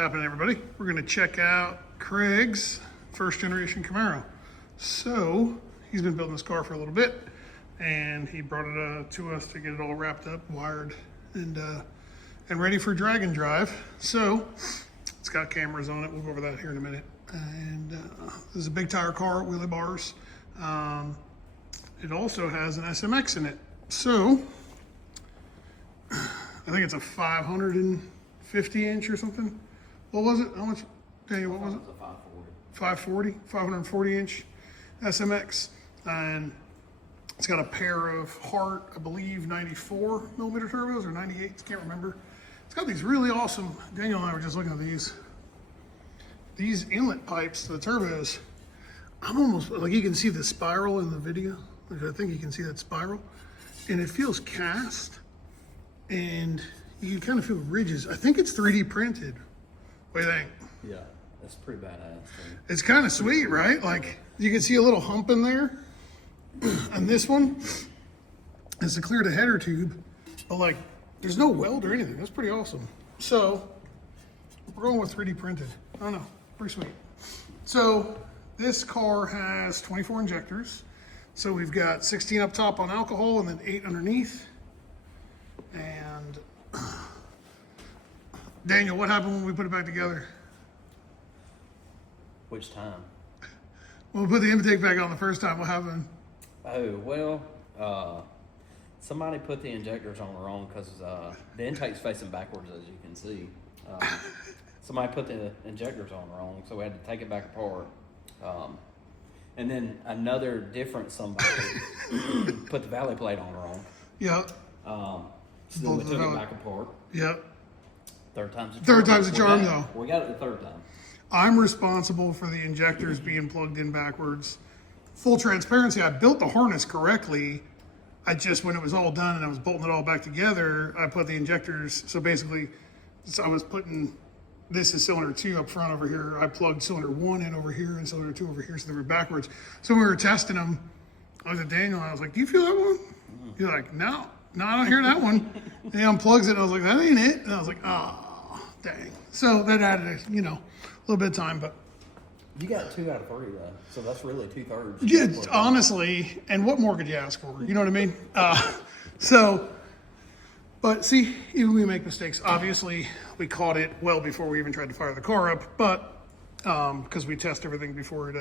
happening, everybody? We're going to check out Craig's first generation Camaro. So he's been building this car for a little bit, and he brought it to us to get it all wrapped up, wired, and ready for drag and drive. So it's got cameras on it. We'll go over that here in a minute. And this is a big tire car, wheelie bars. It also has an SMX in it. So I think it's a 550 inch or something. What was it? How much? Daniel, what was it? 540 inch SMX. And it's got a pair of Hart, I believe, 94 millimeter turbos or 98, can't remember. It's got these really awesome, Daniel and I were just looking at these inlet pipes to the turbos. I'm almost, like you can see the spiral in the video. Like I think you can see that spiral. And it feels cast. And you can kind of feel ridges. I think it's 3D printed. What do you think? Yeah, that's pretty badass. It's kind of sweet, right? Like you can see a little hump in there. And this one is to clear the header tube. But like, there's no weld or anything. That's pretty awesome. So we're going with 3D printed. I don't know, pretty sweet. So this car has 24 injectors. So we've got 16 up top on alcohol and then 8 underneath. And Daniel, what happened when we put it back together? Which time? When we put the intake back on the first time, what happened? Oh, well, somebody put the injectors on wrong because the intake's facing backwards, as you can see. Somebody put the injectors on wrong, so we had to take it back apart. And then another different somebody put the valley plate on wrong. Yeah. So we took it back apart. Yep. Third time's a charm. Third time's a charm, though. We got it the third time. I'm responsible for the injectors being plugged in backwards. Full transparency, I built the harness correctly. I just, when it was all done and I was bolting it all back together, I put the injectors, so basically, I was putting, this is cylinder 2 up front over here. I plugged cylinder 1 in over here and cylinder 2 over here, so they were backwards. So when we were testing them, I was at Daniel and I was like, do you feel that one? He's like, no, I don't hear that one. And he unplugs it and I was like, that ain't it. And I was like, oh, dang. So that added, a little bit of time, but. You got 2 out of 3 though, so that's really 2/3. Yeah, honestly, and what more could you ask for? You know what I mean? But see, even we make mistakes. Obviously, we caught it well before we even tried to fire the car up, but because we test everything before it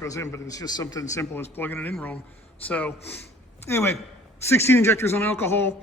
goes in, but it was just something simple as plugging it in wrong. So anyway, 16 injectors on alcohol.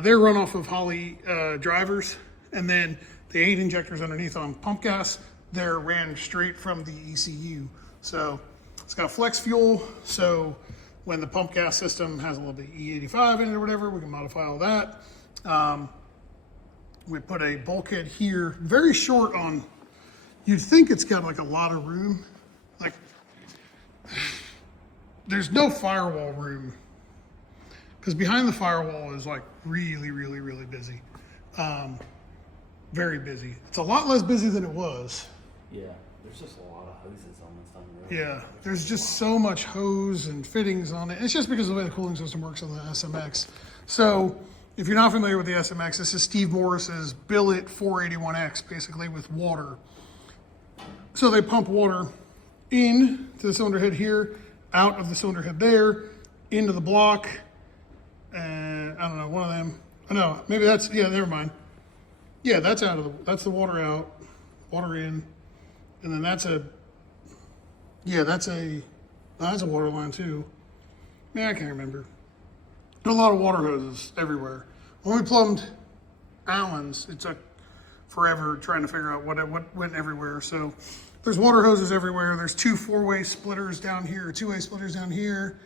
They're run off of Holley drivers, and then the 8 injectors underneath on pump gas. They're ran straight from the ECU. So it's got flex fuel. So when the pump gas system has a little bit E85 in it or whatever, we can modify all that. We put a bulkhead here, very short on, you'd think it's got like a lot of room. Like there's no firewall room because behind the firewall is like really, really, really busy. Very busy. It's a lot less busy than it was. Yeah, there's just a lot of hoses on this thing. Really. Yeah, there's just so much hose and fittings on it. It's just because of the way the cooling system works on the SMX. So if you're not familiar with the SMX, this is Steve Morris's billet 481X, basically with water. So they pump water in to the cylinder head here, out of the cylinder head there, into the block, and I don't know, one of them. I know, maybe that's, yeah, never mind. Yeah, that's the water out, water in, and then that's a water line too. Man, I can't remember. There's a lot of water hoses everywhere. When we plumbed Allen's, it took forever trying to figure out what went everywhere. So there's water hoses everywhere. There's 2 4-way splitters down here, 2-way splitters down here,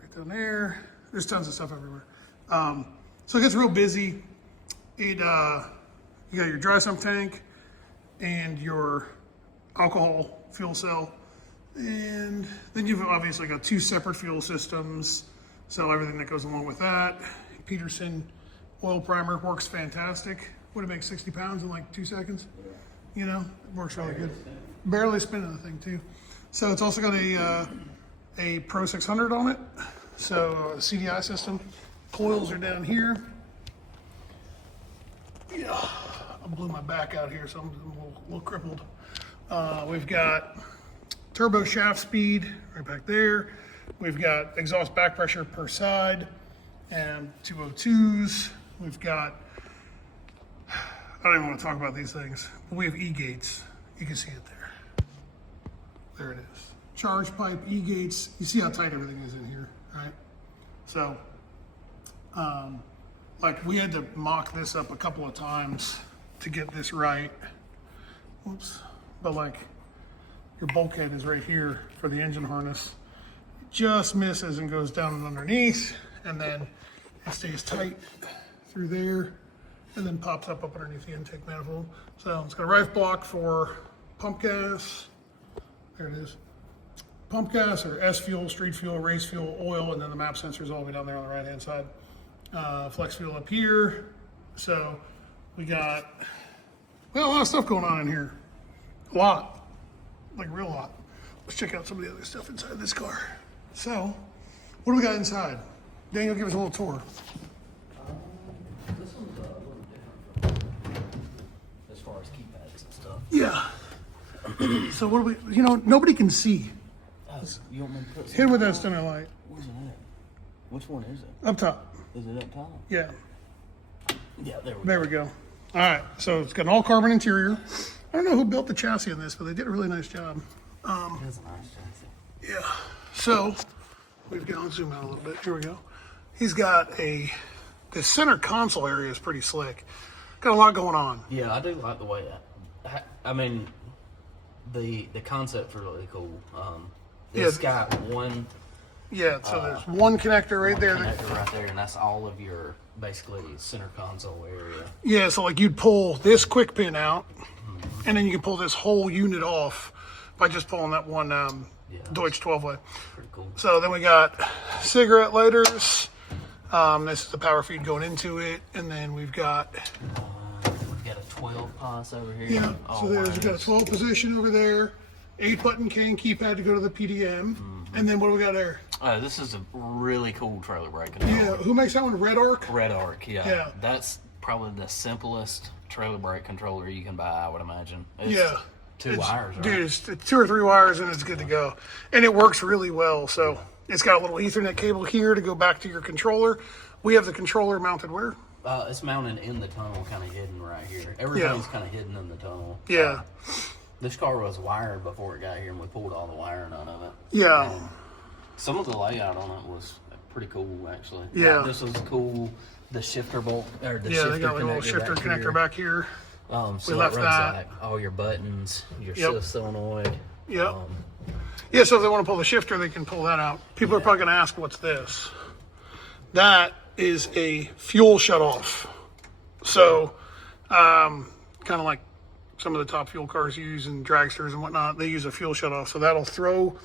right down there. There's tons of stuff everywhere. So it gets real busy. You got your dry sump tank and your alcohol fuel cell. And then you've obviously got 2 separate fuel systems. So everything that goes along with that. Peterson oil primer works fantastic. Would it make 60 pounds in like 2 seconds? You know, it works really good. Barely spinning the thing too. So it's also got a Pro 600 on it. So a CDI system. Coils are down here. Yeah. I blew my back out here, so I'm a little crippled. We've got turbo shaft speed right back there. We've got exhaust back pressure per side and 202s. We've got, I don't even want to talk about these things, but we have E-gates. You can see it there. There it is. Charge pipe, E-gates. You see how tight everything is in here, right? So, like we had to mock this up a couple of times to get this right. Whoops. But like your bulkhead is right here for the engine harness. It just misses and goes down and underneath, and then it stays tight through there and then pops up underneath the intake manifold. So it's got a rife block for pump gas. There it is. Pump gas or S fuel, street fuel, race fuel, oil, and then the map sensors all the way down there on the right hand side. Flex fuel up here. So we got, well, a lot of stuff going on in here. A lot, like a real lot. Let's check out some of the other stuff inside this car. So, what do we got inside? Daniel, give us a little tour. This one's a little different as far as keypads and stuff. Yeah. So what do we, nobody can see. You want me to put Hit him with that stunner light. Where's it at? Which one is it? Up top. Is it up top? Yeah. Yeah, There we go. All right, so it's got an all carbon interior. I don't know who built the chassis on this, but they did a really nice job. That's a nice chassis. Yeah. So we've got, zoom out a little bit. Here we go. He's got the center console area is pretty slick. Got a lot going on. Yeah, I do like the way that. I mean, the concept's really cool. It's got one. Yeah. So there's one connector right there. Connector right there, and that's all of your basically center console area. Yeah. So like you'd pull this quick pin out, and then you can pull this whole unit off by just pulling that one Deutsch 12-way. Pretty cool. So then we got cigarette lighters. This is the power feed going into it, and then we've got a 12 POS over here. yeah. So we've got a 12 position over there, 8-button cane keypad to go to the PDM, and then what do we got there? This is a really cool trailer brake. Yeah. Who makes that one? Red Arc. Red Arc. Yeah. Yeah. That's probably the simplest trailer brake controller you can buy, I would imagine. It's Yeah. Two wires, right? Dude, it's 2 or 3 wires and it's good to go. And it works really well. So it's got a little Ethernet cable here to go back to your controller. We have the controller mounted where? It's mounted in the tunnel, kind of hidden right here. Everything's kind of hidden in the tunnel. Yeah. This car was wired before it got here, and we pulled all the wiring out of it. Yeah. And some of the layout on it was pretty cool, actually. Yeah. Like, this was cool. The shifter bolt, or the Yeah, shifter they got like a little shifter connector back here. So we left it runs that. like all your buttons, your Yep. shift solenoid. Yep. Yeah, so if they want to pull the shifter, they can pull that out. People are probably going to ask, what's this? That is a fuel shutoff. So, kind of like some of the top fuel cars use and dragsters and whatnot, they use a fuel shutoff. So that'll throw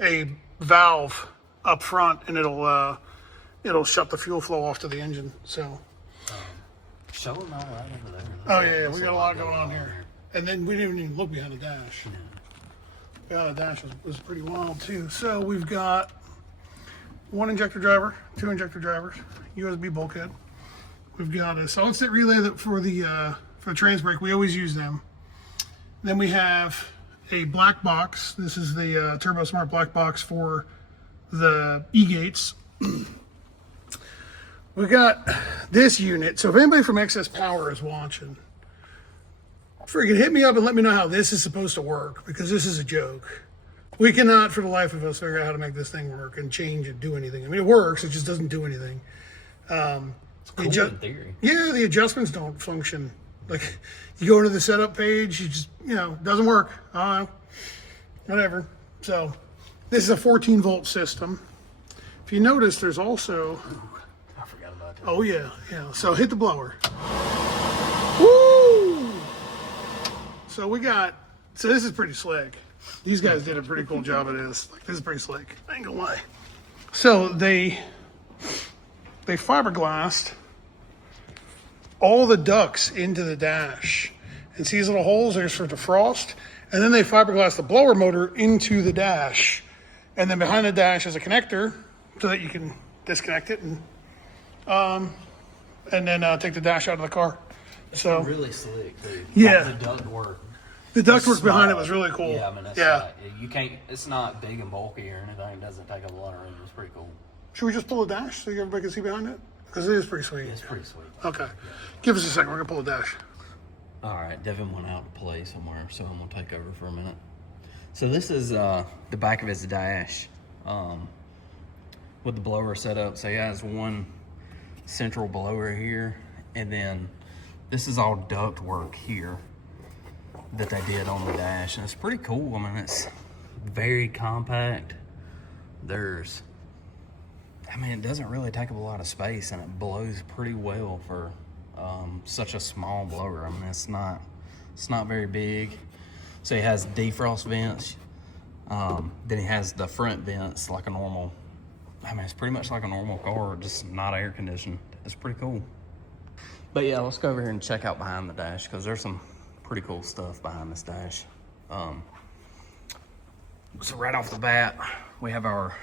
a valve up front and it'll shut the fuel flow off to the engine. So. Show them all right over there. Oh yeah, we got a lot going on here. And then we didn't even look behind the dash. Behind the dash was pretty wild too. So we've got 1 injector driver, 2 injector drivers, USB bulkhead. We've got a solid state relay that for the trans brake. We always use them. Then we have a black box. This is the Turbo Smart black box for the E-gates. We got this unit. So if anybody from Excess Power is watching, freaking hit me up and let me know how this is supposed to work, because this is a joke. We cannot for the life of us figure out how to make this thing work and change and do anything. I mean, it works, it just doesn't do anything. It's cool in theory. Yeah, the adjustments don't function. Like, you go into the setup page, you just, it doesn't work. Whatever. So, this is a 14-volt system. If you notice, there's also... I forgot about that. Oh, yeah. So, hit the blower. Woo! So, this is pretty slick. These guys did a pretty cool job of this. Like, this is pretty slick. I ain't gonna lie. So, they fiberglassed all the ducts into the dash. And see these little holes? There's for defrost. And then they fiberglassed the blower motor into the dash. And then behind the dash is a connector so that you can disconnect it and then take the dash out of the car. So really slick too. Yeah. Like the ductwork. the ductwork It's behind it small. was really cool. Yeah, I mean, that's like, you can't. It's not big and bulky or anything. It doesn't take up a lot of room. It's pretty cool. Should we just pull a dash so everybody can see behind it? Because it is pretty sweet. It's pretty sweet. Okay. Give us a second. We're going to pull a dash. All right, Devin went out to play somewhere, so I'm gonna take over for a minute. So this is the back of his dash with the blower set up. So he has one central blower here, and then this is all duct work here that they did on the dash, and it's pretty cool. I mean, it's very compact. It doesn't really take up a lot of space, and it blows pretty well for such a small blower. I mean, it's not very big. So he has defrost vents. Then he has the front vents like a normal. I mean, it's pretty much like a normal car, just not air conditioned. It's pretty cool. But yeah, let's go over here and check out behind the dash because there's some pretty cool stuff behind this dash. So right off the bat, we have our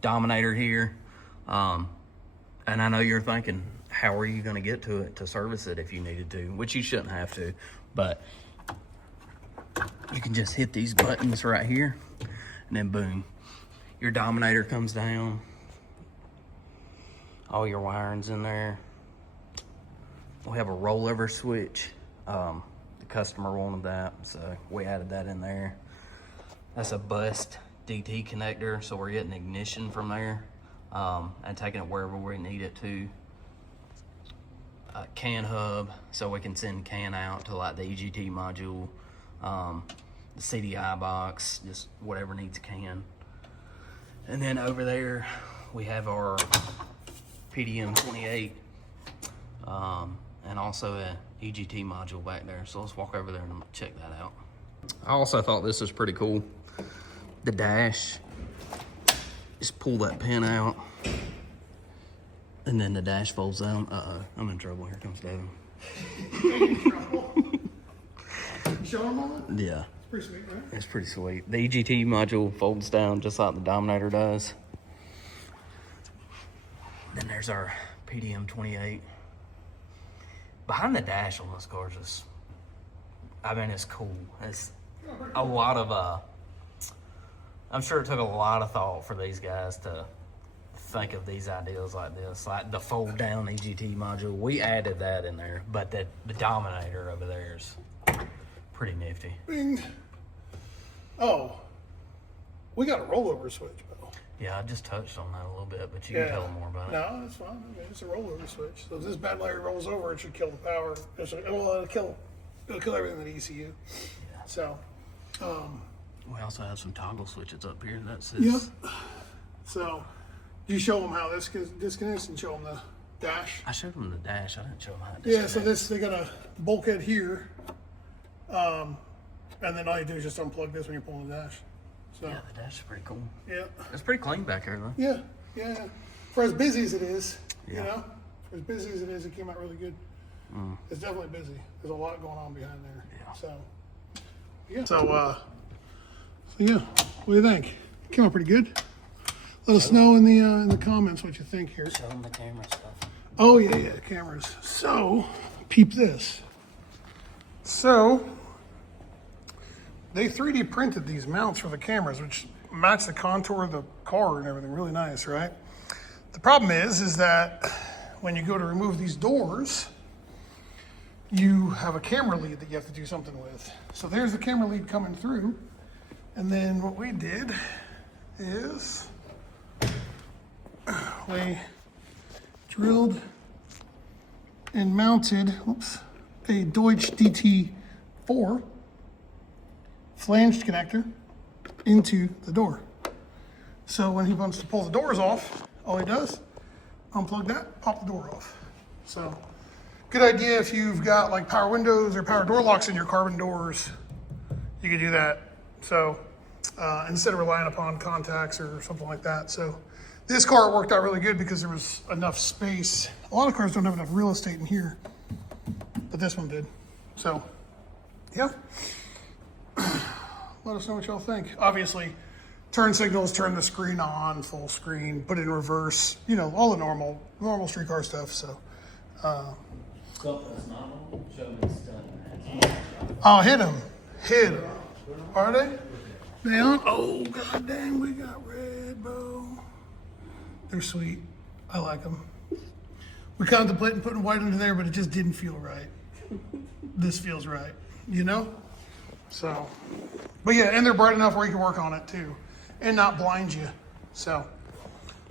Dominator here. And I know you're thinking, how are you going to get to it to service it if you needed to? Which you shouldn't have to, but you can just hit these buttons right here, and then boom, your Dominator comes down. All your wiring's in there. We have a rollover switch. The customer wanted that, so we added that in there. That's a bust DT connector, so we're getting ignition from there and taking it wherever we need it to. CAN hub, so we can send CAN out to like the EGT module, the CDI box, just whatever needs CAN. And then over there we have our PDM 28 and also an EGT module back there. So let's walk over there and check that out. I also thought this was pretty cool. The dash, just pull that pin out, and then the dash folds down. I'm in trouble. Here comes Devin. Show them all that? Yeah. It's pretty sweet, right? It's pretty sweet. The EGT module folds down just like the Dominator does. Then there's our PDM 28. Behind the dash on this car is it's cool. It's a lot of, I'm sure it took a lot of thought for these guys to think of these ideas like this, like the fold down EGT module. We added that in there, but the Dominator over there is pretty nifty. Bing. Oh, we got a rollover switch, Bill. Yeah, I just touched on that a little bit, but you can tell them more about it. No, that's fine. I mean, it's a rollover switch. So if this bad Larry rolls over, it should kill the power. It'll kill everything in the ECU. Yeah. So, We also have some toggle switches up here. That's yep. So, you show them how this disconnects and show them the dash. I showed them the dash. I didn't show them how it Yeah, so disconnects. they got a bulkhead here. And then all you do is just unplug this when you're pulling the dash. So, Yeah, the dash is pretty cool. yeah. It's pretty clean back here, though. Yeah. For as busy as it is, you Yeah. know, for as busy as it is, it came out really good. It's definitely busy. There's a lot going on behind there. Yeah. So, yeah. So yeah, what do you think? Came out pretty good. Let us know in the comments what you think here. Show them the camera stuff. Oh yeah, cameras. So, peep this. So, they 3D printed these mounts for the cameras, which match the contour of the car and everything. Really nice, right? The problem is that when you go to remove these doors, you have a camera lead that you have to do something with. So there's the camera lead coming through. And then what we did is we drilled and mounted, a Deutsch DT4 flanged connector into the door. So when he wants to pull the doors off, all he does, unplug that, pop the door off. So good idea if you've got like power windows or power door locks in your carbon doors, you could do that. So instead of relying upon contacts or something like that. So this car worked out really good because there was enough space. A lot of cars don't have enough real estate in here, but this one did. So yeah. Let us know what y'all think. Obviously, turn signals, turn the screen on, full screen, put it in reverse, you know, all the normal street car stuff. So, Something that's not on. Show me stuff. Oh, hit him. Hit him. Are they? They on? Oh, god dang, we got red, bro. They're sweet. I like them. We contemplating putting white under there, but it just didn't feel right. This feels right, you know? So, but yeah, and they're bright enough where you can work on it too and not blind you. So,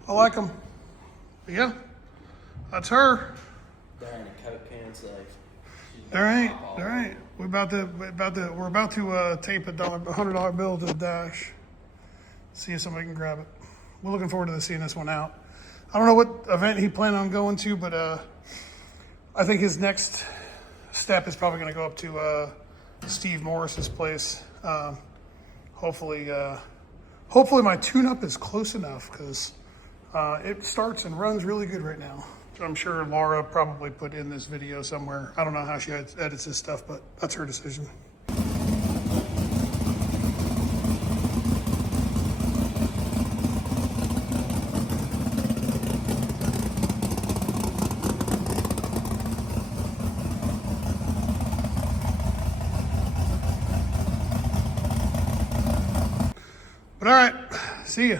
I like them. But yeah, that's her. They're in a Coke can safe. All right. We're about to tape $100 bill to the dash. See if somebody can grab it. We're looking forward to seeing this one out. I don't know what event he planned on going to, but I think his next step is probably going to go up to Steve Morris's place. Hopefully my tune-up is close enough because it starts and runs really good right now. I'm sure Laura probably put in this video somewhere. I don't know how she edits this stuff, but that's her decision. But all right, see ya.